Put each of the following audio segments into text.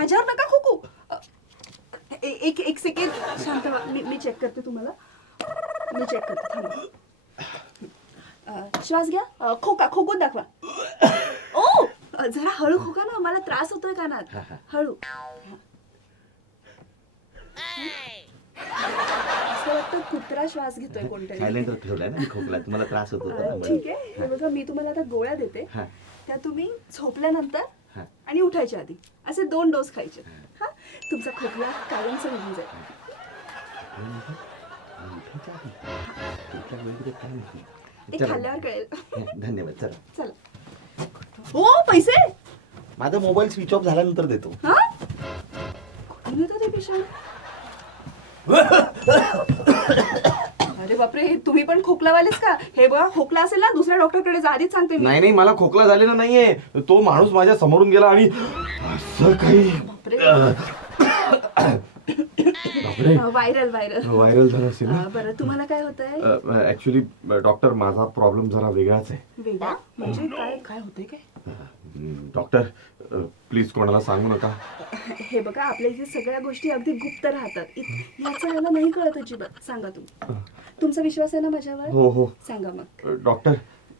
माझ्यावर नका खोकू एक एक सेकेंड शांत मी मी चेक करते तुम्हाला. मी चेक करते. थांबा. श्वास घ्या. खोका खोकून दाखवा. ओ जरा हळू खोका ना. मला त्रास होतोय का ना हळू. असं कुत्रा श्वास घेतोय कोणत्या त्रास ठीक आहे. मी तुम्हाला आता गोळ्या देते. त्या तुम्ही झोपल्यानंतर आणि उठायच्या आधी. असे दोन डोस खायचे. हा. तुमचा खोकला कायमचा निघून जाईल. ते. खाल्ल्यावर कळेल. धन्यवाद. चला. चला. हो पैसे? माझा मोबाईल स्विच ऑफ झाल्यानंतर देतो. हा? कुठून येतो ते पेशंट बापरे तुम्ही पण खोकलावालेच का? हे बघा खोकला असेल ना दुसऱ्या डॉक्टरकडे जा आधीच सांगते मी. नाही नाही मला खोकला झालेला नाहीये. तो माणूस माझ्या समोरून गेला आणि असं काही बापरे. बापरे. व्हायरल व्हायरल व्हायरल झालं असेल ना? बरं तुम्हाला काय होत आहे ऍक्च्युली डॉक्टर माझा प्रॉब्लेम जरा वेगळाच आहे. वेगळा? म्हणजे काय काय होतंय काय? डॉक्टर प्लीज कोणाला सांगू नका. हे बघा आपल्या इथे सगळ्या गोष्टी अगदी गुप्त राहतात. इत- याचं याला नाही कळत अजिबात. सांगा तुम्ही. तुमचा विश्वास आहे ना माझ्यावर? हो हो. सांगा मग. डॉक्टर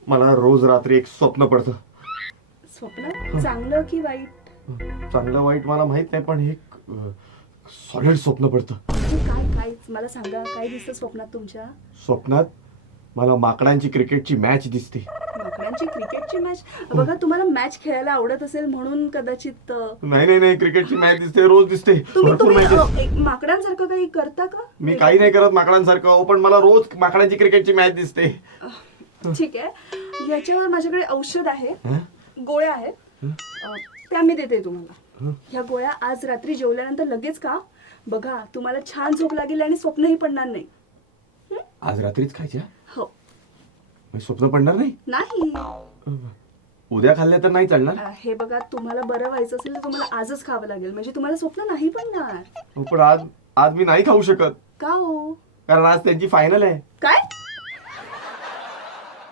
मला रोज रात्री एक स्वप्न पडतं. स्वप्न? चांगलं की वाईट? चांगलं वाईट मला माहीत नाही पण हे सॉलिड स्वप्न पडतं. म्हणजे काय काय? मला सांगा काय दिसतं स्वप्नात तुमच्या? स्वप्नात मला माकडांची क्रिकेटची मॅच दिसते. क्रिकेटची मॅच बघा तुम्हाला मॅच खेळायला आवडत असेल म्हणून कदाचित नाही नाही नाही क्रिकेटची मॅच दिसते रोज दिसते. तुम्ही भरपूर तुम्ही मॅचेस अ, एक माकडांसारखं काही करता का? मी काही नाही करत माकडांसारखं हो पण मला रोज माकडांची क्रिकेटची मॅच दिसते. ठीक आहे. याच्यावर माझ्याकडे औषध आहे. हं? गोळ्या आहेत. अ, त्या मी देते तुम्हाला. ह्या गोळ्या आज रात्री जेवल्यानंतर लगेच का बघा तुम्हाला छान झोप लागेल आणि स्वप्नही पडणार नाही. आज रात्रीच खायच्या? हो. स्वप्न पडणार नाही? नाही. उद्या खाल्ल्या तर नाही चालणार? अ, हे बघा तुम्हाला बरं व्हायचं असेल तर तुम्हाला आजच खावं लागेल. म्हणजे तुम्हाला स्वप्न नाही पडणार. हो, पण आज आज मी नाही खाऊ शकत. का हो? कारण आज त्यांची फायनल आहे. काय?